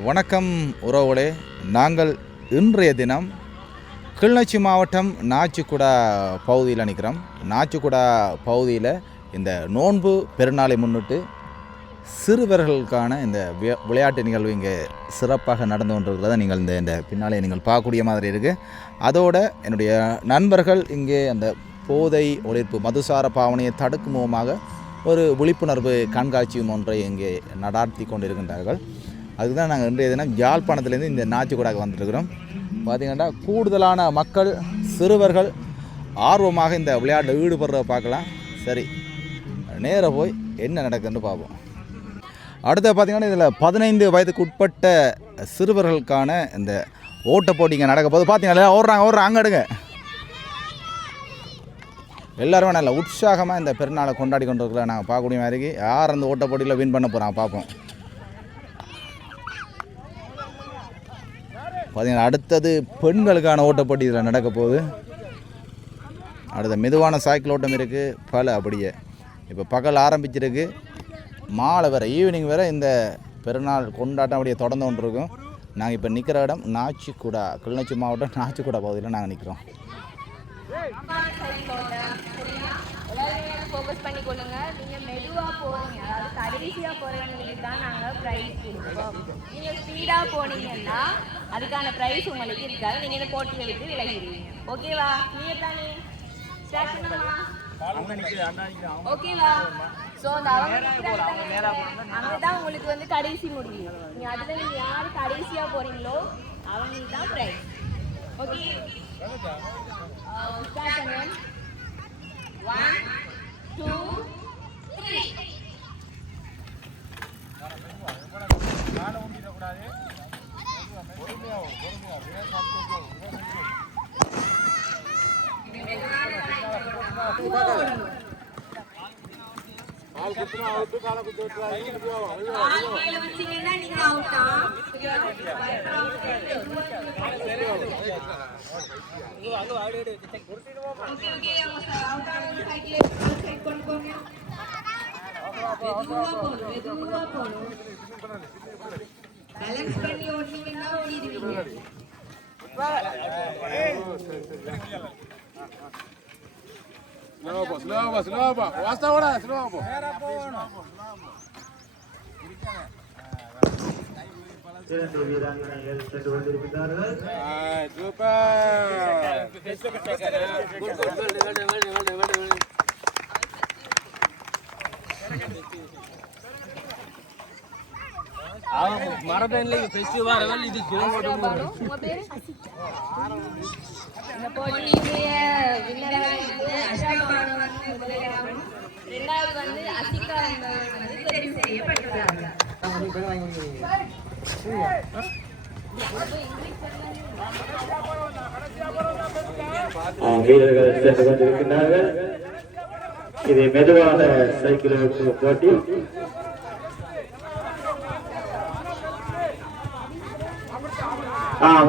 வணக்கம் உறவுகளே, நாங்கள் இன்றைய தினம் கிளிநொச்சி மாவட்டம் நாச்சிக்குடா பகுதியில் நிற்கிறோம். நாச்சிக்குடா பகுதியில் இந்த நோன்பு பெருநாளை முன்னிட்டு சிறுவர்களுக்கான இந்த விளையாட்டு நிகழ்வு இங்கே சிறப்பாக நடந்து கொண்டிருக்கிறத நீங்கள் இந்த பின்னாலே நீங்கள் பார்க்கக்கூடிய மாதிரி இருக்குது. அதோட என்னுடைய நண்பர்கள் இங்கே அந்த போதை ஒழிப்பு மதுசார பாவனையை தடுக்கும் முகமாக ஒரு விழிப்புணர்வு கண்காட்சியும் ஒன்றை இங்கே நடாத்தி கொண்டிருக்கின்றார்கள். அதுக்கு தான் நாங்கள் இன்றைய தினம் யாழ்ப்பாணத்துலேருந்து இந்த நாச்சிக்குடாவுக்கு வந்துருக்கிறோம். பார்த்திங்கன்னா கூடுதலான மக்கள் சிறுவர்கள் ஆர்வமாக இந்த விளையாட்டில் ஈடுபடுறத பார்க்கலாம். சரி, நேராக போய் என்ன நடக்குதுன்னு பார்ப்போம். அடுத்த பார்த்திங்கன்னா இதில் 15 வயதுக்கு உட்பட்ட சிறுவர்களுக்கான இந்த ஓட்ட போட்டிங்க நடக்க போது பார்த்திங்கன்னா ஓடுறாங்க அங்கே எடுங்க. எல்லாருமே நல்ல உற்சாகமாக இந்த பெருநாளை கொண்டாடி கொண்டு இருக்கிற நாங்கள் பார்க்கக்கூடிய மாதிரி யார் அந்த ஓட்ட போட்டியில் வின் பண்ண போகிறாங்க பார்ப்போம். பார்த்திங்கன்னா அடுத்தது பெண்களுக்கான ஓட்டப்போட்டி இதில் நடக்க போகுது. அடுத்த மெதுவான சைக்கிள் ஓட்டம் இருக்குது பல. அப்படியே இப்போ பகல் ஆரம்பிச்சிருக்கு, மாலை வேறு ஈவினிங் வேறு இந்த பெருநாள் கொண்டாட்டம் அப்படியே தொடர்ந்து கொண்டு இருக்கும். நாங்கள் இப்போ நிற்கிற இடம் நாச்சிக்குடா, கிளிநொச்சி மாவட்டம் நாச்சிக்குடா பகுதியில் நாங்கள் நிற்கிறோம். ஃபோக்கஸ் பண்ணி கொள்ளுங்க. நீங்கள் மெதுவாக போகிறீங்க, அதாவது கடைசியாக போகிறவங்களுக்கு தான் நாங்கள் ப்ரைஸ் கொடுப்போம். நீங்கள் ஸ்பீடாக போனீங்கன்னா அதுக்கான ப்ரைஸ் உங்களுக்கு இருக்காது. நீங்கள் இந்த போட்டியை விட்டு விலகிடுவீங்க. ஓகேவா? நீங்கள் தானே ஸ்டார்ட் பண்ணலாமா? ஓகேவா? ஸோ அந்த அங்கே தான் உங்களுக்கு வந்து கடைசி முடியும். நீங்கள் அதில் நீங்கள் யார் கடைசியாக போகிறீங்களோ அவங்களுக்கு தான் ப்ரைஸ். ஓகே, ஸ்டார்ட் பண்ணுவோம். 1 2 3. பேலன்ஸ் பண்ணி ஓடுனீங்கன்னா ஓடிடுவீங்க. ஸ்லோவா வாஸ்தா ஓட ஸ்லோவா போ. இரண்டு வீராங்கனைகள் சென்று கொண்டிருக்கிறார்கள். மரபேன்ல ஃபெஸ்டிவல் இது இந்த போட்டியுடைய வின்னராக ரெண்டாவது வந்து அசிகா வந்து தெரிவு செய்யப்பட்டுள்ளார்கள். வீரர்கள் சென்று கொண்டிருக்கிறார்கள். இது மெதுவான சைக்கிள் போட்டி.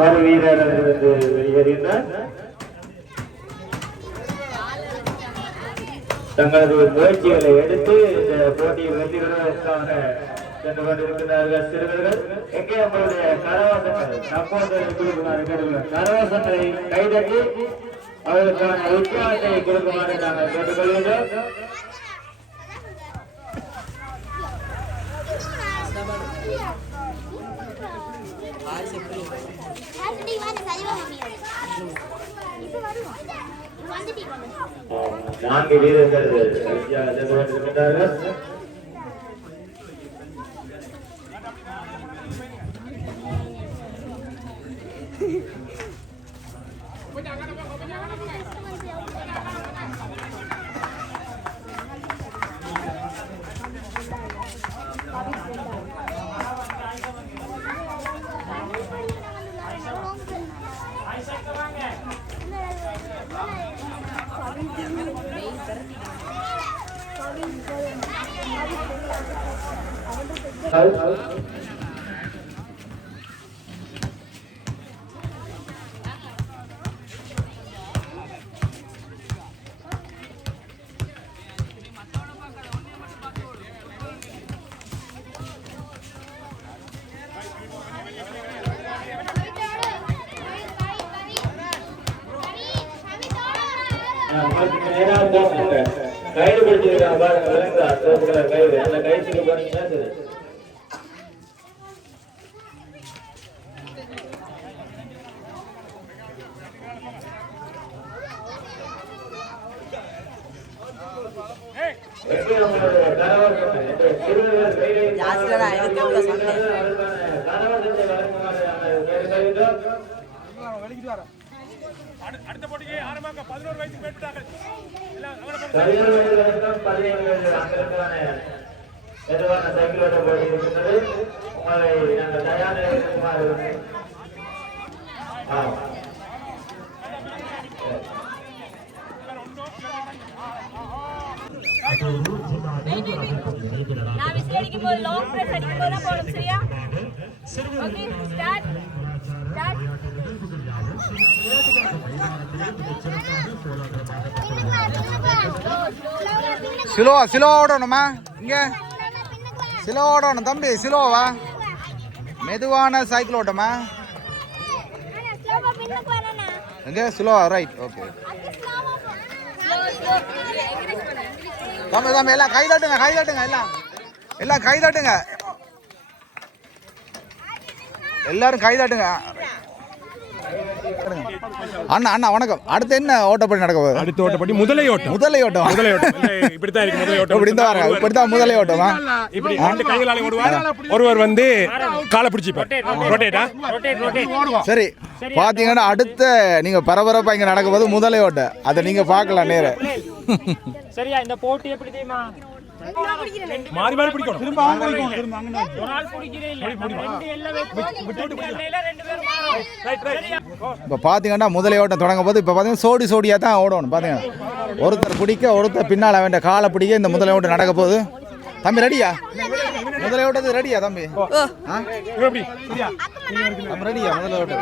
ஒரு வீரர் வெளியேறினார். தங்களது முயற்சிகளை எடுத்து இந்த போட்டியை வெற்றி பெறுவதற்காக சென்று கொண்டிருக்கிறார்கள் சிறுவர்கள். எங்கே நம்மளுடைய கரவாசங்களை சப்போர்ட் கொடுக்குமாறு கரவாசங்களை கைதட்டி அவர்களுக்கான உற்சாகத்தை கொடுக்குமாறு நாங்கள் கேட்டுக்கொள்கிறோம். நான்கு வீரர்கள் சென்று கொண்டிருக்கிறார்கள். கயிறு பிடிச்சிருக்காங்க பாருங்க, விளங்குதா? சிவப்பு கலர் கயிறு, அந்த கயிற்றுக்கு போனீங்கன்னா சரி. எப்படி உங்களுடைய கரவசத்தை சிறுவர்கள் கையில் கரவசத்தை வழங்குமாறு கேட்டுக்கொள்கிறோம். அடுத்த போட்டிக்கு ஆரம்பமாக 11 வயசுக்கு மேற்பட்டார்கள். 17 வயது வரைக்கும் 17 வயது ஆண்களுக்கான எதுவான சைக்கிள் ஓட்ட போட்டி இருக்கின்றது. உங்களை நாங்கள் தயார் இருக்குமாறு நான் விசில் அடிக்கும் போது லாங் பிரஸ் அடிக்கும் போது தான் போடும், சரியா? Okay, start start. சிலோ ஓடணுமா? இங்கே சிலோ ஓடணும் தம்பி, சிலோவா? மெதுவான சைக்கிள் ஓட்டமா? எங்கே ஸ்லோவா? Right, okay. தம்பி தம்பி எல்லாம் கை தட்டுங்க, கை தட்டுங்க, எல்லாம் கை தட்டுங்க, எல்லாரும் கை தட்டுங்க. அண்ணா அண்ணா வணக்கம். அடுத்து என்ன ஓட்டப்படி நடக்க போகுது? அடுத்த ஓட்டப்படி முதலை ஓட்டம். முதலை ஓட்டம் இப்படித்தான் இருக்கு முதலை ஓட்டம். இப்படித்தான் முதலை ஓட்டமா? இப்படி ரெண்டு கைகளால ஓடுவார். ஒருவர் வந்து காலை பிடிச்சிப்பார். ரொட்டேட்டா? சரி, பாத்தீங்கன்னா அடுத்த நீங்க பரபரப்பா இங்க நடக்க போது முதலை ஓட்டம். அதை நீங்க பார்க்கலாம் நேர. சரியா? இந்த போட்டி எப்படி தெரியுமா? மாறி மாறி பிடிக்கணும். ஒரு ஆள் பிடிக்கிறே இல்ல, ரெண்டு எல்லாம் விட்டு ரெண்டு பேரும் மாறணும். இப்போ பார்த்தீங்கன்னா முதலை ஓட்டம் தொடங்க போது இப்போ பார்த்தீங்கன்னா சோடியாக தான் ஓடணும். பார்த்தீங்கன்னா ஒருத்தர் பிடிக்க ஒருத்தர் பின்னால் வேண்ட காலை பிடிக்க இந்த முதலை ஓட்டம் நடக்க போகுது. தம்பி ரெடியா? முதலை ஓட்டது ரெடியா தம்பி? நம்ம ரெடியா முதலை ஓட்டம்?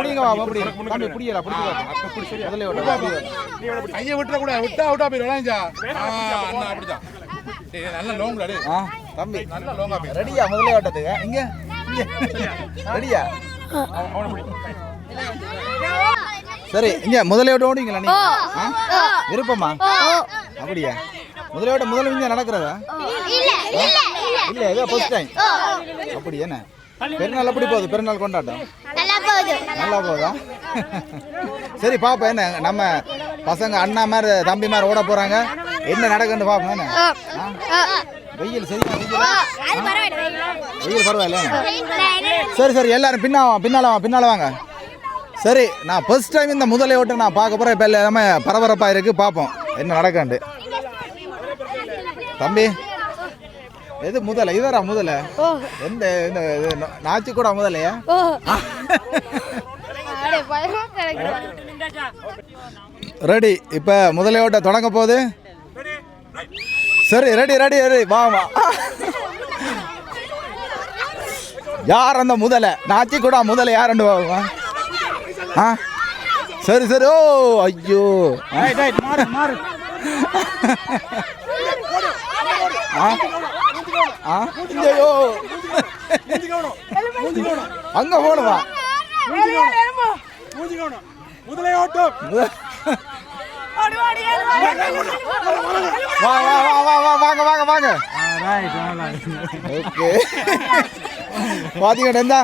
பிடிங்க வா, அப்படி தம்பி பிடிக்கல, பிடிக்க முதலை ஓட்டம் கையை விட்டுறக்கூடாது, விட்டா அவுட்டா போயிடும். அப்படிதான் நல்ல லோங் தம்பி, ரெடியா முதலை ஓட்டத்துக்கு? இங்க ரெடியா? சரி, இங்க முதலை ஓட்ட ஓடுவீங்களா நீங்க? விருப்பமா? அப்படியா? முதலை ஓட்ட முதல்ல இங்க நடக்கிறதா? இல்ல, ஏதோ ஃபர்ஸ்ட் டைம். அப்படி என்ன பெருநாள் எப்படி போகுது? பெருநாள் கொண்டாட்டம் நல்லா போகுதா? சரி பாப்பா, என்ன நம்ம பசங்க அண்ணா மாதிரி தம்பி மாதிரி ஓட போறாங்க, என்ன நடக்குன்னு பாப்போம். வெயில் சரியா? வெயில் பரவாயில்ல. சரி சரி, எல்லாரும் பின்னால வாங்க. சரி, நான் ஃபர்ஸ்ட் டைம் இந்த முதலை ஓட்ட நான் பார்க்க போறேன். இப்போ எல்லாமே பரபரப்பாக இருக்கு, பார்ப்போம் என்ன நடக்காண்டு. தம்பி எது முதலை? இவரா முதலை? எந்த இந்த நாச்சு கூட முதலையா? ரெடி, இப்போ முதலை ஓட்ட தொடங்க போகுது. சரி, ரெடி ரெடி ரெடி, வா வா. யார் அந்த முதலை? நாச்சி கூட முதலை யாருண்டு வாங்க. சரி சரி. ஓ ஐயோ, அங்க போடுவா. முதலை ஓட்டம். வாங்க. ஓகே, பாத்தீங்கன்னா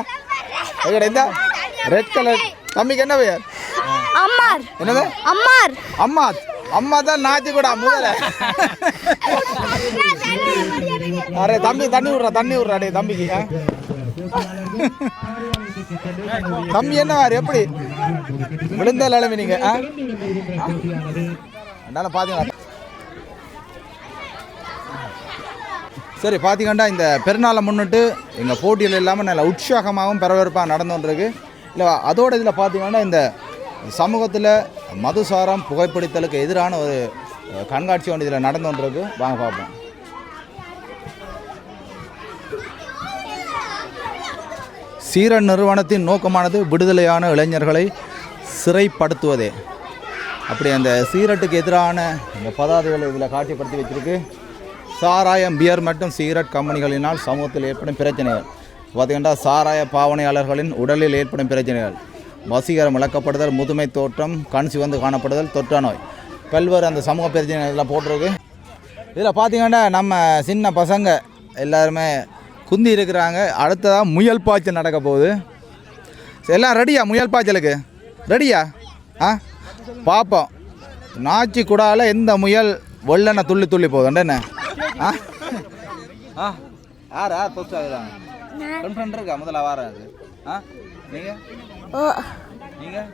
ரெட் கலர் தம்பிக்கு என்ன பெயர்? அம்மார். என்னது? அம்மாத். அம்மா தான் நாச்சி கூட முதல்ல. அரே தம்பி தண்ணி விடுறா டே தம்பிக்கு. தம்பி என்ன வாரு எப்படி விழுந்த நிலைமை நீங்க? அதனால பாத்தீங்களா? சரி, பார்த்தீங்கன்னா இந்த பெருநாளை முன்னிட்டு எங்கள் போட்டியில் இல்லாமல் நல்ல உற்சாகமாகவும் பரபரப்பாக நடந்துகிட்ருக்கு. இல்லை அதோட இதில் பார்த்தீங்கன்னா இந்த சமூகத்தில் மதுசாரம் புகைப்பிடித்தலுக்கு எதிரான ஒரு கண்காட்சி ஒன்று இதில் நடந்துகிட்ருக்கு. வாங்க பார்ப்போம். சீரன் நிறுவனத்தின் நோக்கமானது விடுதலையான இளைஞர்களை சிறைப்படுத்துவதே. அப்படி அந்த சீரட்டுக்கு எதிரான இந்த பதாதைகளை இதில் காட்சிப்படுத்தி வச்சிருக்கு. சாராயம், பியர் மற்றும் சிகரெட் கம்பெனிகளினால் சமூகத்தில் ஏற்படும் பிரச்சனைகள். பார்த்திங்கன்னா சாராய பாவனையாளர்களின் உடலில் ஏற்படும் பிரச்சனைகள். வசீகரம் இழக்கப்படுதல், முதுமை தோற்றம், கண் சிவந்து காணப்படுதல், தொற்றா நோய், பல்வேறு அந்த சமூக பிரச்சனை எல்லாம் போட்டிருக்கு. இதில் பார்த்தீங்கன்னா நம்ம சின்ன பசங்க எல்லாருமே குந்தி இருக்கிறாங்க. அடுத்ததாக முயல் பாய்ச்சல் நடக்க போகுது. எல்லாம் ரெடியா? முயல் பாய்ச்சலுக்கு ரெடியா? பார்ப்போம். நாச்சி கூடால எந்த முயல் வெள்ளனை துள்ளி துள்ளி போகுது என்ன? யாரா ஃபர்ஸ்ட் ஆகுறாங்க? ஃப்ரெண்ட் இருக்கா முதல்ல வாராது? நீங்கள் நீங்கள்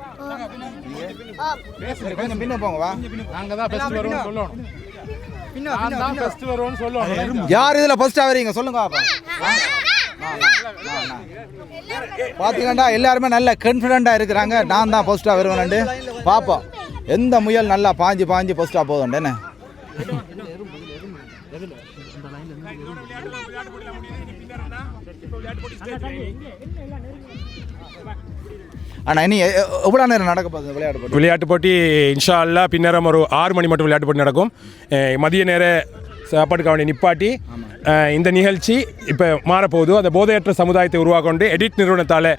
கொஞ்சம் பின்ன போங்க வா. நாங்கள் தான் ஃபர்ஸ்ட் வருவோம்னு சொல்லணும். நான் தான் ஃபர்ஸ்ட் வருவோம்னு சொல்லணும். யார் இதில் ஃபர்ஸ்ட் ஆகிறீங்க சொல்லுங்க பாப்பா. பார்த்தீங்கன்னா எல்லாருமே நல்ல கான்ஃபிடென்ட்டாக இருக்கிறாங்க. நான் தான் ஃபர்ஸ்ட்டாக வருவேன்ட்டு பார்ப்போம். எந்த முயல் நல்லா பாஞ்சு பாஞ்சு ஃபர்ஸ்ட்டாக போதும் என்ன? ஆனால் இனி எவ்வளோ நேரம் நடக்க போகுது விளையாட்டு போட்டி? இன்ஷா அல்லாஹ் பின்னரம் ஒரு 6 மணி மட்டும் விளையாட்டு போட்டி நடக்கும். மதிய நேர சாப்பாட்டுக்கு அவனை நிப்பாட்டி இந்த நிகழ்ச்சி இப்போ மாறப்போகுது. அந்த போதையற்ற சமுதாயத்தை உருவாக்கொண்டு எடிட் நிறுவனத்தால்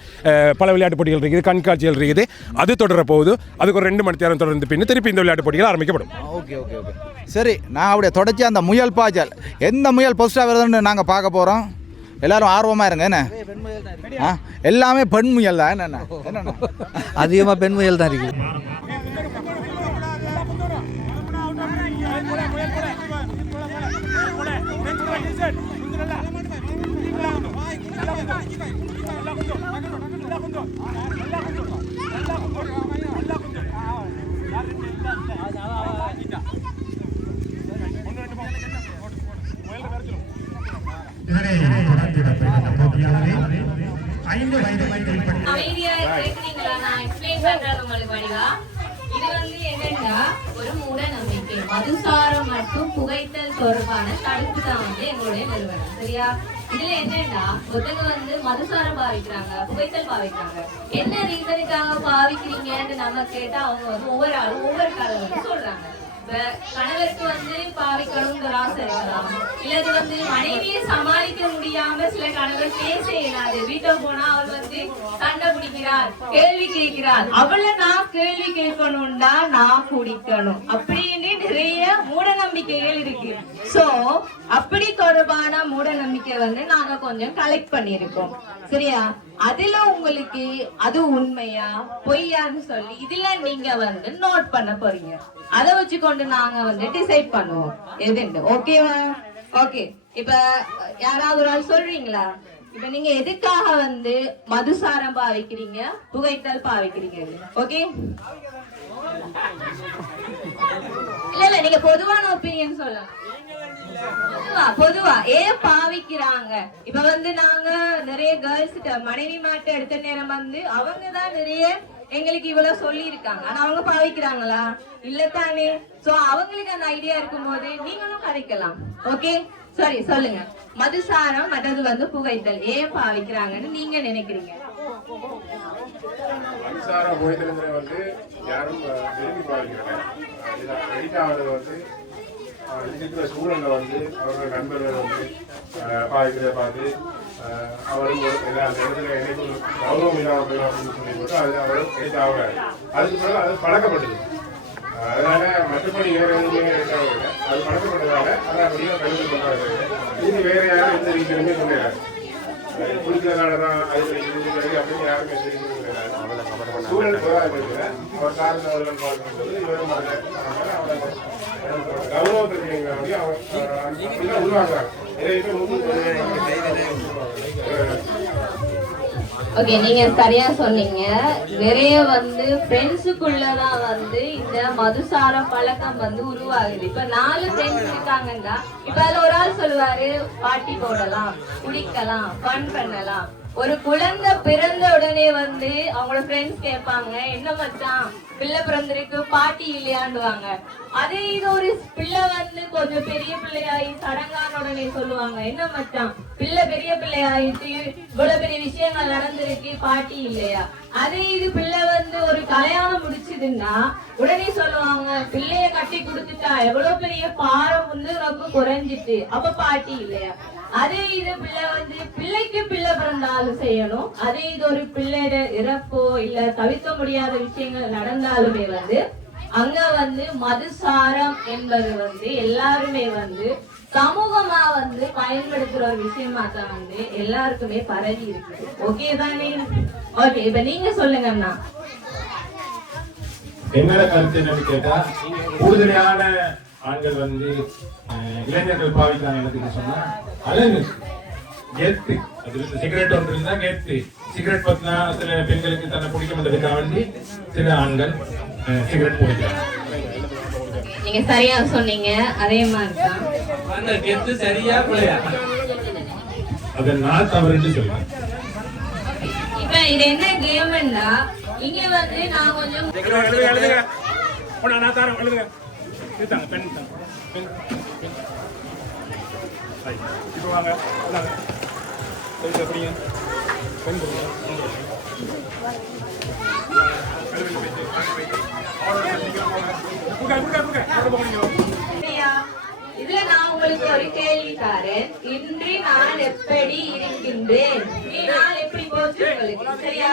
பல விளையாட்டு போட்டிகள் இருக்குது, கண்காட்சிகள் இருக்குது. அது தொடர போகுது. அதுக்கு ஒரு 2 மணி நேரம் தொடர்ந்து பின்னு திருப்பி இந்த விளையாட்டு போட்டிகள் ஆரம்பிக்கப்படும். ஓகே ஓகே ஓகே சரி. நான் அப்படியே தொடச்சி அந்த முயல் பாய்ச்சல் எந்த முயல் ஃபர்ஸ்ட்டாக வருதுன்னு நாங்கள் பார்க்க போகிறோம். எல்லாரும் ஆர்வமாக இருங்க என்ன? எல்லாமே பெண் முயல் தான் என்னென்ன? என்னென்ன அதிகமாக பெண் முயல் தான் இருக்குது. இது வந்து என்னன்னா ஒரு மூட நம்பிக்கை. மதுசாரம் மற்றும் புகைத்தல் தொடர்பான தடுப்பு தான் வந்து எங்களுடைய நிறுவனம். சரியா? இதுல என்னன்னா ஒருத்தங்க வந்து மதுசாரம் பாவிக்கிறாங்க, புகைத்தல் பாவிக்கிறாங்க. என்ன ரீசனுக்காக பாவிக்கிறீங்கன்னு நம்ம கேட்டா அவங்க வந்து ஒவ்வொரு ஆளும் ஒவ்வொரு காலம் வந்து சொல்றாங்க. கணவருக்கு வந்து பாவிக்கணுங்கிற ஆசை இருக்கலாம், இல்லது வந்து மனைவியை சமாளிக்க முடியாம சில கணவர் பேச இயலாது. வீட்டுல போனா அவள் வந்து சண்டை பிடிக்கிறார், கேள்வி கேட்கிறார். அவளை நான் கேள்வி கேட்கணும்டா நான் குடிக்கணும் அப்படின்னு நிறைய மூட நம்பிக்கைகள் இருக்கு. சோ அப்படி தொடர்பான மூட நம்பிக்கை வந்து நாங்க கொஞ்சம் கலெக்ட் பண்ணிருக்கோம். சரியா? அதுல உங்களுக்கு அது உண்மையா பொய்யான்னு சொல்லி இதுல நீங்க வந்து நோட் பண்ண போறீங்க. அதை வச்சுக்கொண்டு நாங்க வந்து டிசைட் பண்ணுவோம் எதுன்னு. ஓகேவா? ஓகே. இப்ப யாராவது ஒரு ஆள் சொல்றீங்களா? இப்ப நீங்க எதுக்காக வந்து மதுசாரம் பாவிக்கிறீங்க, புகைத்தல் பாவிக்கிறீங்க? ஓகே. இல்ல நீங்க பொதுவான ஒப்பீனியன் சொல்லலாம். பொதுவா ஏன் பாவிக்கிறாங்க? இப்ப வந்து நாங்க நிறைய கேர்ள்ஸ் மனைவி மாட்ட எடுத்த நேரம் வந்து அவங்கதான் நிறைய எங்களுக்கு இவ்வளவு சொல்லி இருக்காங்க. ஆனா அவங்க பாவிக்கிறாங்களா? இல்லத்தானே. சோ அவங்களுக்கு அந்த ஐடியா இருக்கும் போது நீங்களும் கதைக்கலாம். ஓகே சரி சொல்லுங்க. மதுசாரம் மற்றது வந்து புகைத்தல் ஏன் பாவிக்கிறாங்கன்னு நீங்க நினைக்கிறீங்க? மதுசாரம் புகைத்தல்ங்கிற வந்து யாரும் விரும்பி பாவிக்கிறாங்க. வந்து இருக்கிற சூழல்ல வந்து அவர்கள் நண்பர்கள் வந்து பாதிக்கிறத பார்த்து அவரும் அந்த இடத்துல எனக்கு கௌரவம் இல்லாமல் அப்படின்னு சொல்லி போட்டு அது அவர் எடுத்து ஆகிறாரு. அதுக்கு பிறகு அது பழக்கப்பட்டது. அதனால மற்றபடி வேற எதுவுமே எடுத்தாங்க. அது பழக்கப்பட்டதால அதை அப்படியே கருத்து கொண்டாங்க. இது வேற யாரும் எந்த ரீதியிலுமே சொல்லிடுறாரு. குளிக்கிறதால தான் அது அப்படின்னு யாருமே தெரிவிக்கிறாரு. சூழல் அவர் சார்ந்த அவர்கள் பார்க்கும்போது இவரும் அவரை கௌரவ பிரச்சனைகளை உருவாக்குறாங்க. ஓகே நீங்க சரியா சொன்னீங்க. நிறைய வந்து ஃப்ரெண்ட்ஸுக்குள்ளதான் வந்து இந்த மதுசாரம் பழக்கம் வந்து உருவாகுது. இப்ப 4 ஃப்ரெண்ட்ஸ் இருக்காங்கன்னா இப்ப அதுல ஒரு ஆள் சொல்லுவாரு பார்ட்டி போடலாம், குடிக்கலாம், ஃபன் பண்ணலாம். ஒரு குழந்தை பிறந்த உடனே வந்து அவங்களோட ஃப்ரெண்ட்ஸ் கேட்பாங்க, என்ன மச்சான் பிள்ளை பிறந்திருக்கு பாட்டி இல்லையாண்டுவாங்க. அதே இது ஒரு பிள்ளை வந்து கொஞ்சம் பெரிய பிள்ளையாயி சடங்கான உடனே சொல்லுவாங்க, என்ன மச்சான் பிள்ளை பெரிய பிள்ளையாயிட்டு இவ்வளவு பெரிய விஷயங்கள் நடந்திருக்கு பாட்டி இல்லையா. அதே இது பிள்ளை வந்து ஒரு கல்யாணம் முடிச்சதுன்னா உடனே சொல்லுவாங்க பிள்ளைய கட்டி கொடுத்துட்டா எவ்வளவு பெரிய பாரம் வந்து ரொம்ப குறைஞ்சிட்டு அப்ப பாட்டி இல்லையா. அதே இது பிள்ளை வந்து பிள்ளைக்கு பிள்ளை பிறந்தாலும் செய்யணும். அதே இது ஒரு பிள்ளையோட இறப்போ இல்ல தவிர்க்க முடியாத விஷயங்கள் நடந்தாலுமே வந்து அங்க வந்து மதுசாரம் என்பது வந்து எல்லாருமே வந்து சமூகமா வந்து பயன்படுத்துற ஒரு விஷயமா தான் வந்து எல்லாருக்குமே பரவி இருக்கு. ஓகே தானே? ஓகே, இப்ப நீங்க சொல்லுங்க அண்ணா. என்னோட கருத்து என்னன்னு கேட்டா, கூடுதலான ஆண்கள் வந்து இளைஞர்கள் பாவிக்கிறாங்க என்னதுன்னு சொன்னா அழகு கெத்து. அது சிகரெட் ஒன்று இருந்தா கெத்து. சிகரெட் பத்தினா சில பெண்களுக்கு தன்னை பிடிக்கும் வேண்டி சில ஆண்கள் சிகரெட் பிடிக்கிறாங்க. நீங்க சரியா சொன்னீங்க. அதே மாதிரிதான் அந்த கெத்து சரியா பிள்ளையா அதை நான் தவறுன்னு சொல்லுவேன். இப்ப இது என்ன கேம்னா இங்க வந்து நான் கொஞ்சம் இதுல நான் உங்களுக்கு ஒரு கேள்வி தரேன். இன்று நான் எப்படி இருக்கின்றேன், நான் எப்படி போச்சு உங்களுக்கு சரியா?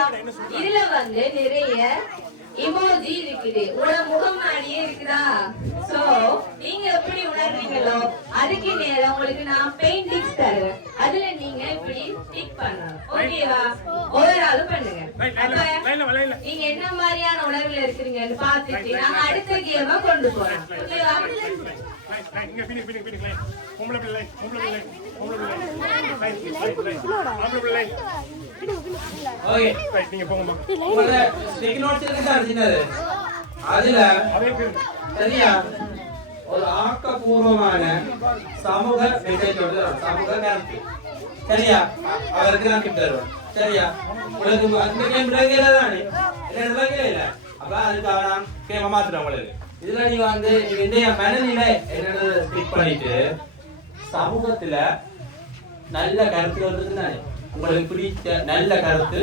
இதுல வந்து நிறைய இமோஜி இருக்குது. உங்களோட முகம் மாதிரியே இருக்குதா? சோ நீங்க எப்படி உணர்றீங்களோ அதுக்கு நேரம் உங்களுக்கு நான் பெயிண்டிங்ஸ் தருவேன். அதுல நீங்க இப்படி டிக் பண்ணணும். ஓகேவா? ஒவ்வொரு ஆளும் பண்ணுங்க. அப்ப நீங்க என்ன மாதிரியான உணர்வுல இருக்கிறீங்கன்னு பார்த்துட்டு நாங்க அடுத்த கேமா கொண்டு போறோம். ஓகேவா? அதுல சரியா ஒரு ஆக்கப்பூர்வமான சமூக மெசேஜோட சமூக கருத்து சரியா அவருக்கு நான் கிட்ட தருவேன். சரியா உங்களுக்கு அந்த கேம் விளங்கதானே இல்ல அப்ப அதுக்காக நான் கேம மாத்துறேன் உங்களுக்கு. இதுல நீங்க வந்து இன்றைய மனநிலை என்னன்னு ஸ்டிக் பண்ணிட்டு சமூகத்துல நல்ல கருத்துகள் இருக்குதானே உங்களுக்கு பிடிச்ச நல்ல கருத்து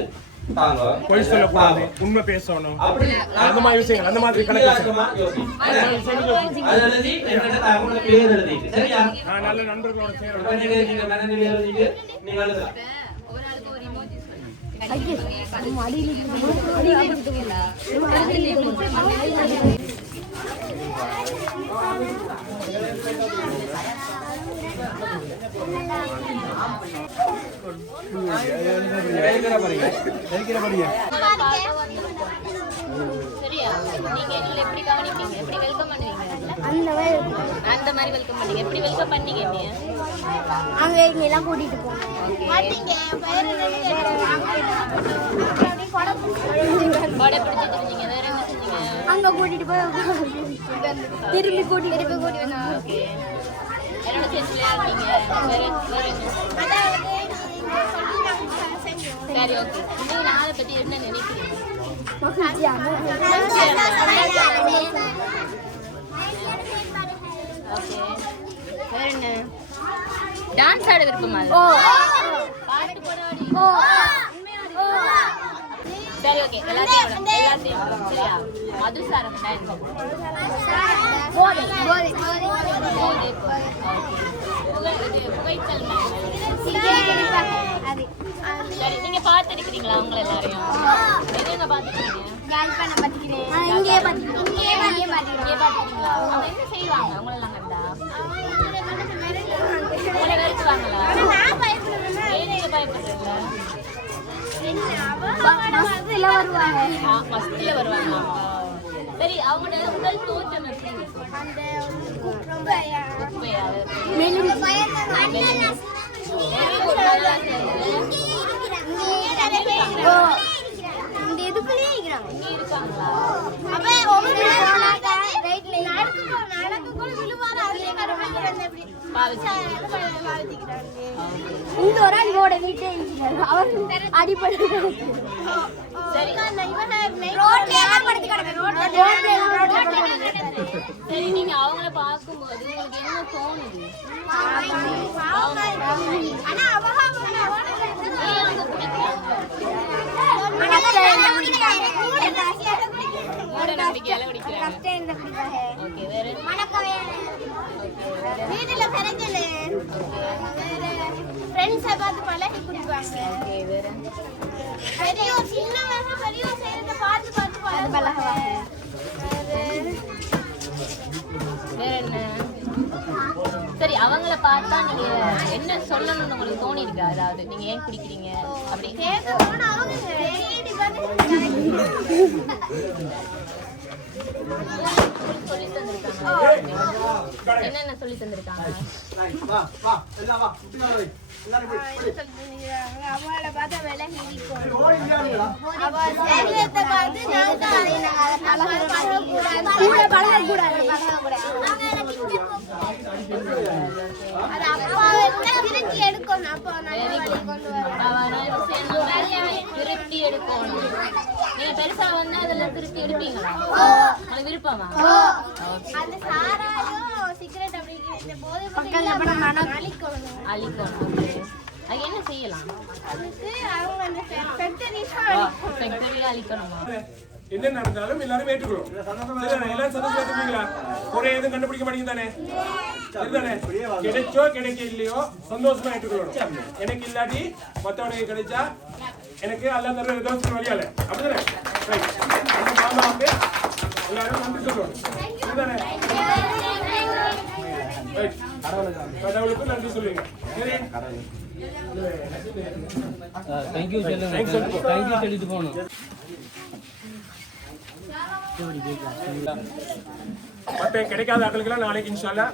தாங்க. பொய் சொல்லக்கூடாது, உண்மை பேசணும். அப்படி அந்த மாதிரி விஷயங்கள் அந்த மாதிரி கணக்கு அது எழுதி என்னோட தகவல பேர் எழுதிட்டு சரியா நல்ல நண்பர்களோட சேர்ந்து நீங்க மனநிலை எழுதிட்டு நீங்க எழுதலாம். சரியா? நீங்க எங்களை எப்படி கவனிப்பீங்க, எப்படி வெல்கம் பண்ணுவீங்க? அந்த மாதிரி வெல்கம் பண்ணீங்க. எப்படி வெல்கம் பண்ணீங்க? அங்க இங்க எல்லாம் கூட்டிட்டு போங்க. கொடை பிடிச்சிட்டு இருந்தீங்க. வேற என்ன செஞ்சீங்க? அங்க கூட்டிட்டு போய் திரும்பி கூட்டிட்டு வந்தோம். ஓகே, என்னோட சேர்ந்து விளையாடுறீங்க. வேற என்ன? சரி, ஓகே. இந்த நாளை பத்தி என்ன நினைக்கிறீங்க? ஓகே, வேற என்ன? டான்ஸ் ஆட விருப்பமா? பாட்டு போட சரி, ஓகே. எல்லாத்தையும் சரியா? மதுசாரம் புகைத்தல் சரி, நீங்க பாத்துருக்கீங்களா அவங்க எல்லாரையும்? எதுங்க பாத்துருக்கீங்க? அவங்க என்ன செய்வாங்க உங்களெல்லாம் கண்டா? உங்களை வெறுத்துவாங்களா? ஏன் நீங்க பயப்படுறீங்களா? மஸ்தில வருவாங்க. சரி, அவங்களோட உடல் தோற்றம் எப்படி இருக்கும்? சரி, நீங்க அவங்கள பார்க்கும்போது உங்களுக்கு என்ன தோணுது? அவங்க பிடிக்கிறாங்க. மூட நம்பிக்கையால குடிக்கிறாங்க. ஓகே, வேற வீட்டுல பிறகு ஃப்ரெண்ட்ஸை பார்த்து பழகி குடிப்பாங்க. ஓகே, வேற பெரிய சின்ன வயசு பெரிய செய்யறத பார்த்து பார்த்து பழகுவாங்க. வேற என்ன? சரி, அவங்கள பார்த்தா நீங்க என்ன சொல்லணும்னு உங்களுக்கு தோணி இருக்கா? அதாவது நீங்க ஏன் குடிக்கிறீங்க அப்படி கேட்கணும்னு அவங்க டெய்லி பார்த்து சொல்லி தந்திருக்காங்க. என்னென்ன சொல்லி தந்திருக்காங்க? அவளை பார்த்து விலகி அவள் சரீரத்தை பார்த்து அது அப்பாவை திருத்தி எடுக்கணும். அப்பா திருப்தி எடுக்கணும். நீங்க பெருசா வந்து அதுல திருப்தி எடுப்பீங்களா? உங்களுக்கு விருப்பமா? அந்த சாராயம் சிகரெட் அப்படிங்கிற போதை அழிக்கணும். அது என்ன செய்யலாம்? அதுக்கு அவங்க அந்த ஃபேக்டரியா அழிக்கணுமா? என்ன நடந்தாலும் எல்லாரும் ஏற்றுக்கிறோம். எல்லாரும் சந்தோஷமா இருப்பீங்களா? ஒரே எதுவும் கண்டுபிடிக்க மாட்டீங்க தானே? சரிதானே? கிடைச்சோ கிடைக்க இல்லையோ சந்தோஷமா ஏற்றுக்கிறோம். எனக்கு இல்லாட்டி மற்றவனுக்கு கிடைச்சா எனக்கு அல்ல தர தோசை வழியால அப்படிதானே? அந்த மாமாவுக்கு எல்லாரும் நன்றி சொல்றோம். சரிதானே? கடவுளுக்கும் நன்றி சொல்லுங்க. சரி, தேங்க்யூ சொல்லிட்டு போகணும். மற்ற கிடைக்காத ஆட்களுக்கெல்லாம் நாளைக்கு இன்ஷால்லா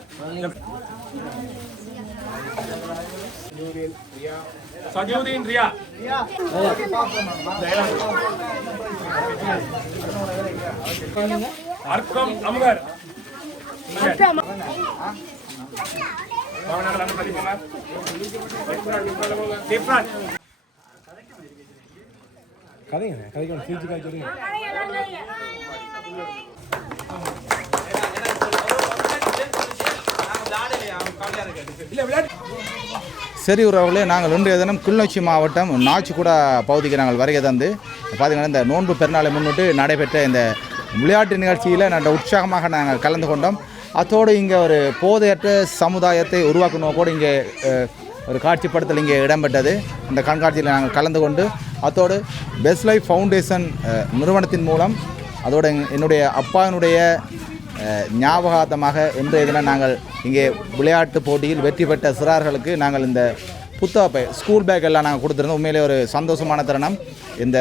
சஜூதீன் ரியா அர்க்கம் அம்கர் கதைங்க கதைக்கு சீச்சு காய்ச்சலுங்க சரி உறவுகளே, நாங்கள் இன்றைய தினம் கிளிநொச்சி மாவட்டம் நாச்சிக்குடா பகுதிக்கு நாங்கள் வருகை தந்து பார்த்திங்கன்னா இந்த நோன்பு பெருநாளை முன்னிட்டு நடைபெற்ற இந்த விளையாட்டு நிகழ்ச்சியில் நல்ல உற்சாகமாக நாங்கள் கலந்து கொண்டோம். அத்தோடு இங்கே ஒரு போதையற்ற சமுதாயத்தை உருவாக்கும் நோக்கோடு இங்கே ஒரு காட்சிப்படுத்தல் இங்கே இடம்பெற்றது. அந்த கண்காட்சியில் நாங்கள் கலந்து கொண்டு அத்தோடு பெஸ்ட் லைஃப் ஃபவுண்டேஷன் நிறுவனத்தின் மூலம் அதோடு என்னுடைய அப்பாவினுடைய ஞாபகார்த்தமாக இன்றைய தினம் நாங்கள் இங்கே விளையாட்டு போட்டியில் வெற்றி பெற்ற சிறார்களுக்கு நாங்கள் இந்த புத்தக ஸ்கூல் பேக் எல்லாம் நாங்கள் கொடுத்துருந்தோம். உண்மையிலே ஒரு சந்தோஷமான தருணம். இந்த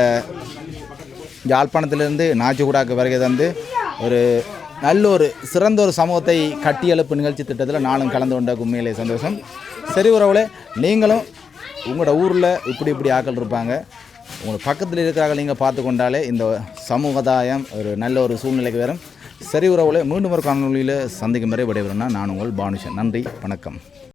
யாழ்ப்பாணத்திலிருந்து நாச்சிக்குடாக்கு வருகை தந்து ஒரு நல்ல ஒரு சிறந்த ஒரு சமூகத்தை கட்டியெழுப்பு நிகழ்ச்சி திட்டத்தில் நானும் கலந்து கொண்ட உண்மையிலே சந்தோஷம். சரி உறவுகளே, நீங்களும் உங்களோட ஊரில் இப்படி ஆக்கள் இருப்பாங்க, உங்கள் பக்கத்தில் இருக்கிறார்கள் நீங்கள் பார்த்து கொண்டாலே இந்த சமூகதாயம் ஒரு நல்ல ஒரு சூழ்நிலைக்கு வரும். சரி உறவுகளே, மீண்டும் ஒரு காணொலியில் சந்திக்கும் வரை விடைபெறும் நான் உங்கள் பானுஷன். நன்றி, வணக்கம்.